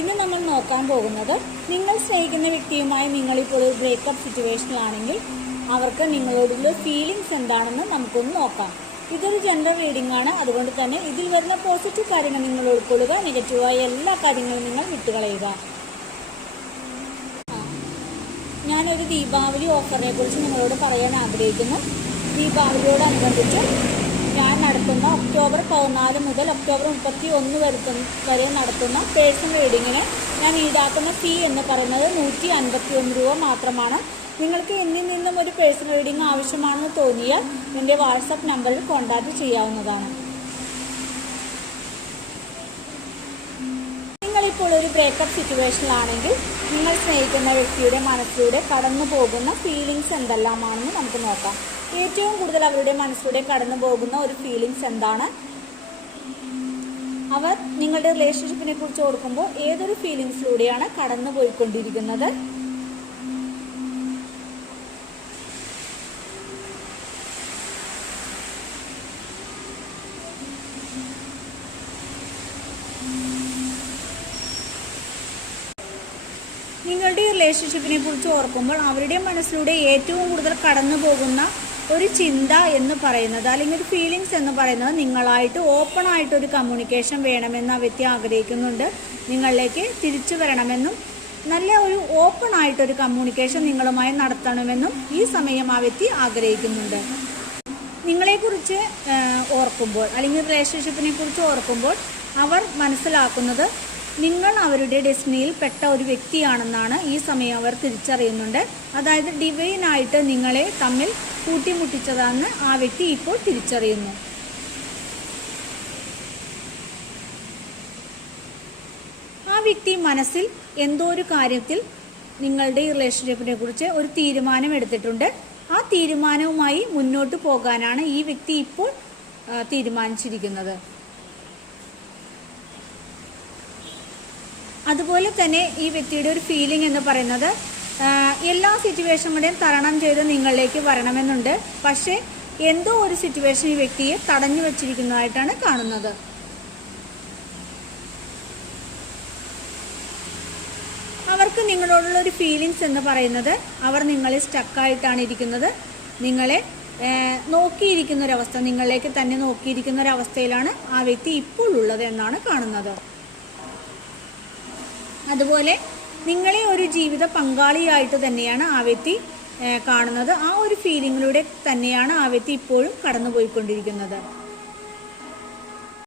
ഇന്ന് നമ്മൾ നോക്കാൻ പോകുന്നത് നിങ്ങൾ സ്നേഹിക്കുന്ന വ്യക്തിയുമായി നിങ്ങളിപ്പോൾ ഒരു ബ്രേക്കപ്പ് സിറ്റുവേഷനിലാണെങ്കിൽ അവർക്ക് നിങ്ങളോടുള്ള ഫീലിങ്സ് എന്താണെന്ന് നമുക്കൊന്ന് നോക്കാം. ഇതൊരു ജനറൽ റീഡിംഗ് ആണ്. അതുകൊണ്ട് തന്നെ ഇതിൽ വരുന്ന പോസിറ്റീവ് കാര്യങ്ങൾ നിങ്ങൾ ഉൾക്കൊള്ളുക, നെഗറ്റീവായ എല്ലാ കാര്യങ്ങളും നിങ്ങൾ വിട്ടുകളയുക. ഞാനൊരു ദീപാവലി ഓഫറിനെ കുറിച്ച് നിങ്ങളോട് പറയാൻ ആഗ്രഹിക്കുന്നു. ദീപാവലിയോടനുബന്ധിച്ച് ഞാൻ നടത്തുന്ന ഒക്ടോബർ 14 മുതൽ ഒക്ടോബർ 31 വരെ നടത്തുന്ന പേഴ്സണൽ റീഡിങ്ങിന് ഞാൻ ഈടാക്കുന്ന ഫീ എന്ന് പറയുന്നത് 151 രൂപ മാത്രമാണ്. നിങ്ങൾക്ക് എന്നിൽ നിന്നും ഒരു പേഴ്സണൽ റീഡിംഗ് ആവശ്യമാണെന്ന് തോന്നിയാൽ എൻ്റെ വാട്സപ്പ് നമ്പറിൽ കോൺടാക്റ്റ് ചെയ്യാവുന്നതാണ്. നിങ്ങളിപ്പോൾ ഒരു ബ്രേക്കപ്പ് സിറ്റുവേഷനിലാണെങ്കിൽ നിങ്ങൾ സ്നേഹിക്കുന്ന വ്യക്തിയുടെ മനസ്സിലൂടെ കടന്നു പോകുന്ന ഫീലിങ്സ് എന്തെല്ലാമാണെന്ന് നമുക്ക് നോക്കാം. ഏറ്റവും കൂടുതൽ അവരുടെ മനസ്സിലൂടെ കടന്നു പോകുന്ന ഒരു ഫീലിങ്സ് എന്താണ്? അവർ നിങ്ങളുടെ റിലേഷൻഷിപ്പിനെ കുറിച്ച് ഓർക്കുമ്പോൾ ഏതൊരു ഫീലിങ്സിലൂടെയാണ് കടന്നു പോയിക്കൊണ്ടിരിക്കുന്നത്? നിങ്ങളുടെ റിലേഷൻഷിപ്പിനെ കുറിച്ച് ഓർക്കുമ്പോൾ അവരുടെ മനസ്സിലൂടെ ഏറ്റവും കൂടുതൽ കടന്നു പോകുന്ന ഒരു ചിന്ത എന്ന് പറയുന്നത്, അല്ലെങ്കിൽ ഒരു ഫീലിങ്സ് എന്ന് പറയുന്നത്, നിങ്ങളായിട്ട് ഓപ്പൺ ആയിട്ടൊരു കമ്മ്യൂണിക്കേഷൻ വേണമെന്ന് ആ വ്യക്തി ആഗ്രഹിക്കുന്നുണ്ട്. നിങ്ങളിലേക്ക് തിരിച്ചു വരണമെന്നും നല്ല ഒരു ഓപ്പൺ ആയിട്ടൊരു കമ്മ്യൂണിക്കേഷൻ നിങ്ങളുമായി നടത്തണമെന്നും ഈ സമയം ആ വ്യക്തി ആഗ്രഹിക്കുന്നുണ്ട്. നിങ്ങളെക്കുറിച്ച് ഓർക്കുമ്പോൾ അല്ലെങ്കിൽ റിലേഷൻഷിപ്പിനെ കുറിച്ച് ഓർക്കുമ്പോൾ അവർ മനസ്സിലാക്കുന്നത് നിങ്ങൾ അവരുടെ ഡെസ്റ്റിനിയിൽ പെട്ട ഒരു വ്യക്തിയാണെന്നാണ് ഈ സമയം അവർ തിരിച്ചറിയുന്നുണ്ട്. അതായത് ഡിവൈനായിട്ട് നിങ്ങളെ തമ്മിൽ കൂട്ടിമുട്ടിച്ചതാണെന്ന് ആ വ്യക്തി ഇപ്പോൾ തിരിച്ചറിയുന്നു. ആ വ്യക്തി മനസ്സിൽ എന്തോ ഒരു കാര്യത്തിൽ നിങ്ങളുടെ റിലേഷൻഷിപ്പിനെ കുറിച്ച് ഒരു തീരുമാനം എടുത്തിട്ടുണ്ട്. ആ തീരുമാനവുമായി മുന്നോട്ട് പോകാനാണ് ഈ വ്യക്തി ഇപ്പോൾ തീരുമാനിച്ചിരിക്കുന്നത്. അതുപോലെ തന്നെ ഈ വ്യക്തിയുടെ ഒരു ഫീലിംഗ് എന്ന് പറയുന്നത് എല്ലാ സിറ്റുവേഷനുകളെയും തരണം ചെയ്ത് നിങ്ങളിലേക്ക് വരണമെന്നുണ്ട്. പക്ഷേ എന്തോ ഒരു സിറ്റുവേഷൻ ഈ വ്യക്തിയെ തടഞ്ഞു വച്ചിരിക്കുന്നതായിട്ടാണ് കാണുന്നത്. അവർക്ക് നിങ്ങളോടുള്ള ഒരു ഫീലിങ്സ് എന്ന് പറയുന്നത് അവർ നിങ്ങളിൽ സ്റ്റക്കായിട്ടാണ് ഇരിക്കുന്നത്. നിങ്ങളെ നോക്കിയിരിക്കുന്ന ഒരവസ്ഥ, നിങ്ങളിലേക്ക് തന്നെ നോക്കിയിരിക്കുന്ന ഒരവസ്ഥയിലാണ് ആ വ്യക്തി ഇപ്പോൾ ഉള്ളത് എന്നാണ് കാണുന്നത്. അതുപോലെ നിങ്ങളെ ഒരു ജീവിത പങ്കാളിയായിട്ട് തന്നെയാണ് ആ വ്യക്തി കാണുന്നത്. ആ ഒരു ഫീലിങ്ങിലൂടെ തന്നെയാണ് ആ വ്യക്തി ഇപ്പോഴും കടന്നുപോയിക്കൊണ്ടിരിക്കുന്നത്.